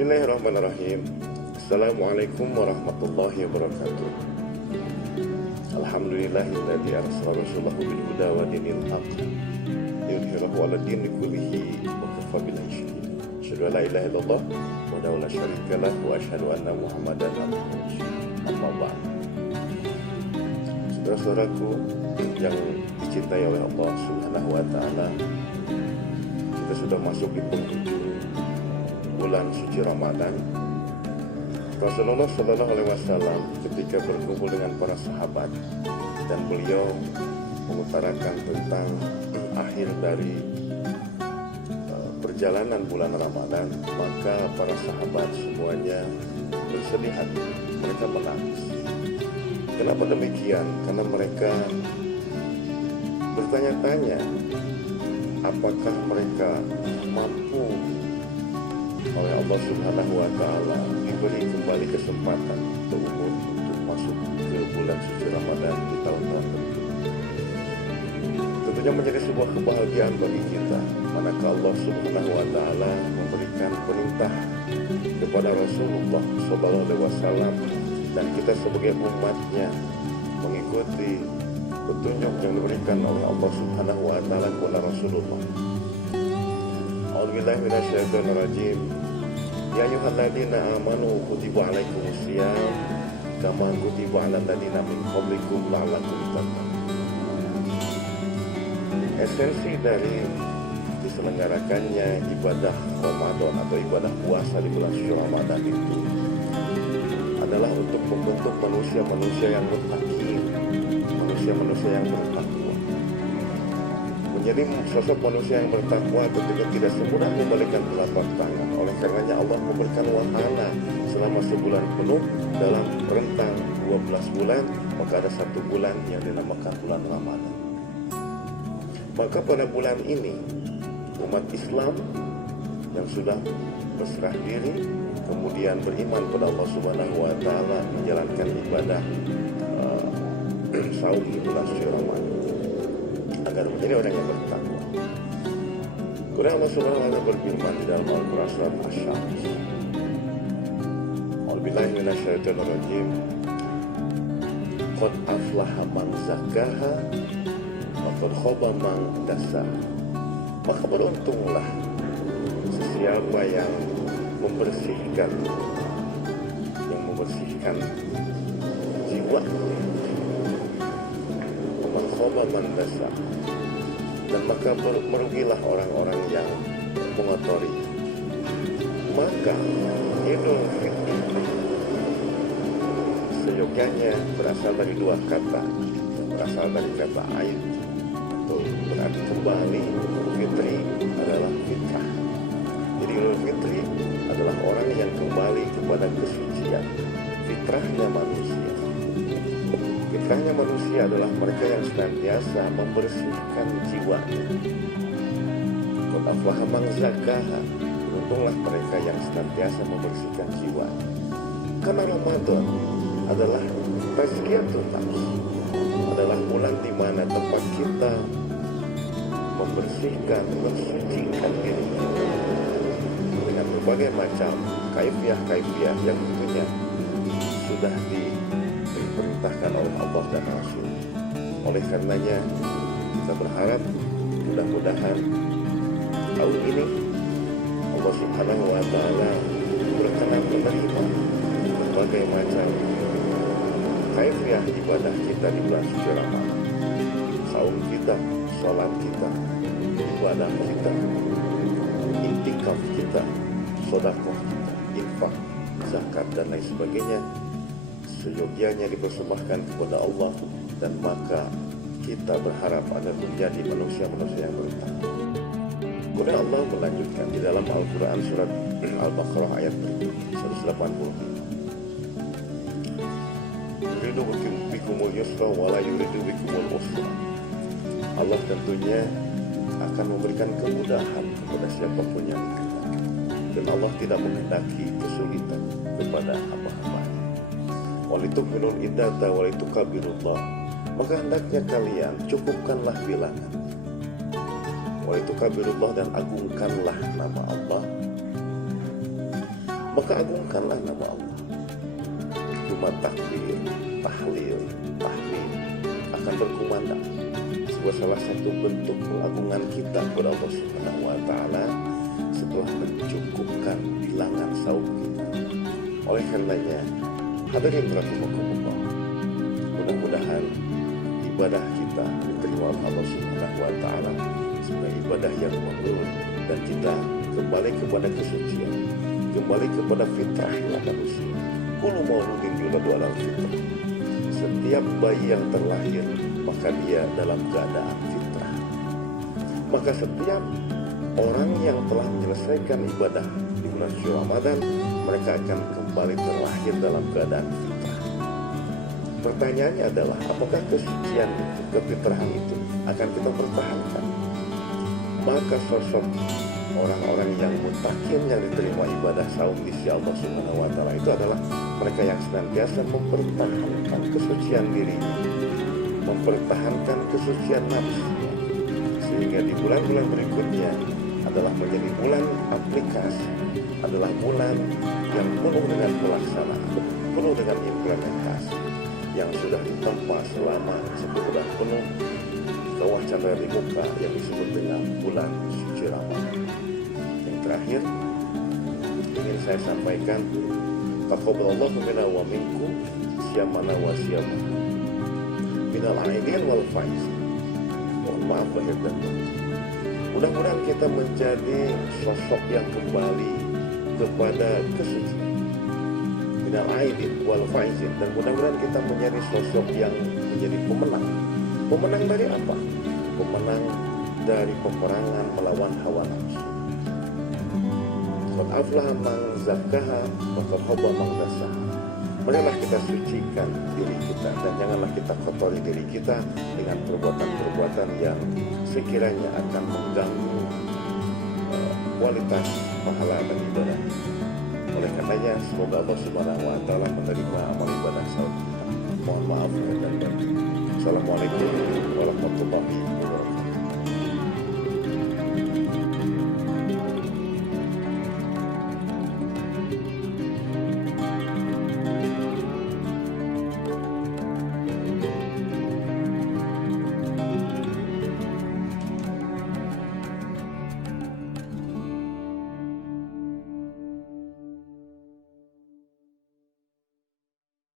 Bismillahirrahmanirrahim. Assalamualaikum warahmatullahi wabarakatuh. Alhamdulillahilladzi arsala rasulahu bil huda wa dinil haqq yudhhirahu 'ala dini kullihi wa kafa billahi shahida. Asyhadu an la ilaha illallah wahdahu la syarika lah wa asyhadu anna Muhammadan abduhu wa rasuluh. Amma ba'd. Saudara-saudaraku yang dicintai oleh Allah Subhanahu wa taala, kita sudah masuk di penghujung bulan suci Ramadan. Rasulullah Shallallahu Alaihi Wasallam ketika berkumpul dengan para sahabat dan beliau mengutarakan tentang akhir dari perjalanan bulan Ramadan, maka para sahabat semuanya bersedih hati, mereka menangis. Kenapa demikian? Karena mereka bertanya-tanya apakah mereka mampu oleh Allah Subhanahu wa taala diberi kembali kesempatan untuk masuk ke bulan suci Ramadan di tahun tertentu. Tentunya menjadi sebuah kebahagiaan bagi kita manakala Allah Subhanahu wa taala memberikan perintah kepada Rasulullah sallallahu alaihi wasallam dan kita sebagai umatnya mengikuti petunjuk yang diberikan oleh Allah Subhanahu wa taala kepada Rasulullah. A'udzubillahi minasyaitonir rajim. Ya ayyuhalladzina amanu kutiba alaikumusiyam kama kutiba alal ladzina min qablikum la'allakum tattaqun. Esensi dari diselenggarakannya ibadah Ramadan atau ibadah puasa di bulan suci Ramadan itu adalah untuk membentuk manusia-manusia yang muttaqin, manusia-manusia yang bertakwa. Menjadi sosok manusia yang bertakwa ketika tidak semudah membalikan telapak tangan. Oleh karenanya Allah memberikan wahana selama sebulan penuh dalam rentang 12 bulan, maka ada satu bulan yang dinamakan bulan Ramadan. Maka pada bulan ini umat Islam yang sudah berserah diri kemudian beriman pada Allah Subhanahu wa taala menjalankan ibadah saum di bulan suci Ramadan agar menjadi orang yang bertakwa. Kemudian Allah Subhanahu wa taala berfirman di dalam Al-Qur'an surat Asy-Syams. A'udzubillahi minasyaitonir rajim. Qad aflaha man zakkaha wa qad khaba man dassaha. Maka beruntunglah sesiapa yang membersihkan jiwa, man khaba man dassaha, dan maka merugilah orang-orang yang mengotori. Maka Idul Fitri seyogyanya berasal dari dua kata, berasal dari kata aid atau berarti kembali. Fitri adalah fitrah. Jadi Idul Fitri adalah orang yang kembali kepada kesucian, fitrahnya manusia. Fitrahnya manusia adalah mereka yang senantiasa membersihkan jiwanya. Qad aflaha man zakkaha. Beruntunglah mereka yang senantiasa membersihkan jiwa. Karena Ramadan adalah tazkiyatun nafs, adalah bulan di mana tempat kita membersihkan, mensucikan diri dengan berbagai macam kaifiah yang tentunya sudah diperintahkan oleh Allah dan Rasul. Oleh karenanya kita berharap mudah-mudahan tahun ini Allah Subhanahu wa taala berkenan menerima berbagai macam kaifiah ibadah kita di bulan suci Ramadan. Saum kita, sholat kita, ibadah kita, intikaf kita, sedekah kita, infak, zakat dan lain sebagainya seyogyanya dipersembahkan kepada Allah, dan maka kita berharap agar menjadi manusia-manusia yang bertakwa. Kemudian Allah melanjutkan di dalam Al-Quran surat Al-Baqarah ayat 180. Yuridu bikumul yusra wa la yuridu bikumul usra. Allah tentunya akan memberikan kemudahan kepada siapapun yang dikehendaki, dan Allah tidak menghendaki kesulitan kepada hamba-hamba. Walitukminul iddata walitukabirullah. Maka hendaknya kalian cukupkanlah bilangan. Walitukabirullah, dan agungkanlah nama Allah. maka agungkanlah nama Allah. Cuma takbir, tahlil, tahmid akan berkumandang. Sebuah salah satu bentuk pengagungan kita kepada Allah Subhanahu wa Ta'ala setelah mencukupkan bilangan saum kita. Oleh karenanya, hadirin rahimakumullah, mudah-mudahan ibadah kita diterima oleh Allah Subhanahu wa Ta'ala sebagai ibadah yang makbul, dan kita kembali kepada kesucian, kembali kepada fitrah manusia. Kullu mauludin yuladu alal fitrah. Setiap bayi yang terlahir maka dia dalam keadaan fitrah. Maka setiap orang yang telah menyelesaikan ibadah di bulan suci Ramadan, mereka akan kembali terlahir dalam keadaan fitrah. Pertanyaannya adalah, apakah kesucian itu, kefitrahan itu akan kita pertahankan? Maka sosok orang-orang yang mutakin yang diterima ibadah saum di sisi Allah Subhanahu wa Ta'ala itu adalah mereka yang senantiasa mempertahankan kesucian dirinya, mempertahankan kesucian nafsunya, sehingga di bulan-bulan berikutnya adalah menjadi bulan aplikasi, adalah bulan yang penuh dengan pelaksanaan, penuh dengan implementasi yang sudah ditempa selama 1 bulan penuh kawah candra di muka yang disebut dengan bulan suci Ramadan. Yang terakhir ingin saya sampaikan, taqabbalallahu minna wa minkum syamana wa syamana minal aidin wal faizin. Mohon maaf lahir dan batin. Mudah-mudahan kita menjadi sosok yang kembali kepada kesucian, minal aidin wal faizin, dan mudah-mudahan kita menjadi sosok yang menjadi pemenang. Pemenang dari apa? Pemenang dari peperangan melawan hawa nafsu. Qad aflaha man zakkaha wa qad khaba man dassaha. Marilah kita sucikan diri kita, dan janganlah kita kotori diri kita dengan perbuatan-perbuatan yang sekiranya akan mengganggu kualitas pahala dan ibadah. Oleh karenanya, semoga Allah Subhanahu wa Ta'ala menerima amal ibadah saum kita. Mohon maaf dan batin. Assalamualaikum warahmatullahi wabarakatuh.